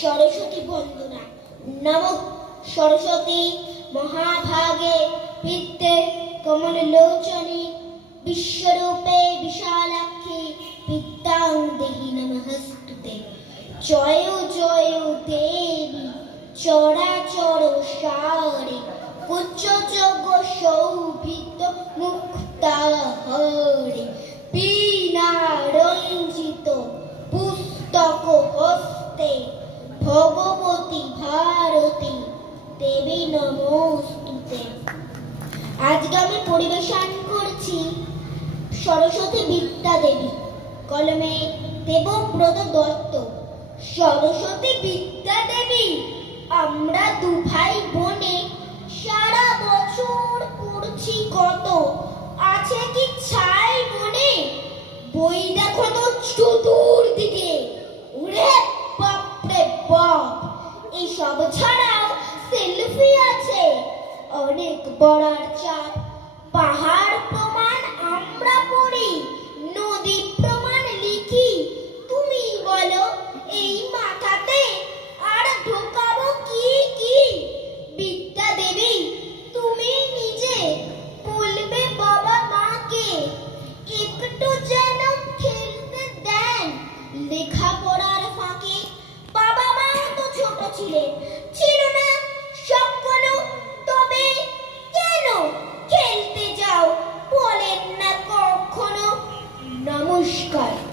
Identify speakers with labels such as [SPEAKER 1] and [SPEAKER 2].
[SPEAKER 1] সরস্বতী বন্দনা। নম সরস্বতী মহাভাগে বিদ্যে কমললোচনী বিশ্বরূপে বিশালাক্ষী পিতাং দেহি নমস্তুতে। জয় জয় দেবী, চরাচর সারে উচ্চ যোগ সৌভিত মুক্তা দেবী নমস্তুতে। আজকে আমি পরিবেশন করছি সরস্বতী বিদ্যা দেবী, কলমে দেবব্রত দত্ত। সরস্বতী বিদ্যা দেবী, আমরা দু ভাই বোনে সারা বছর পড়ছি কত? আছে কি ছাই মনে? বই দেখো তো চতুর্দিকে। উড়ে বাপরে বাপ এইসব ছাড়াও মেঘ পাহাড় প্রমাণ আমরা পড়ি, নদী প্রমাণ লিখি। তুমি বলো, এই মাথাতে আর ঢোকাবো কি কি? বিদ্যা দেবী, তুমি নিজে বলবে বাবা মাকে, একটু যেন খেলতে দেন। লেখাপড়ার ফাঁকে বাবা মা তো ছোট ছিলেন, ছিল নমস্কার।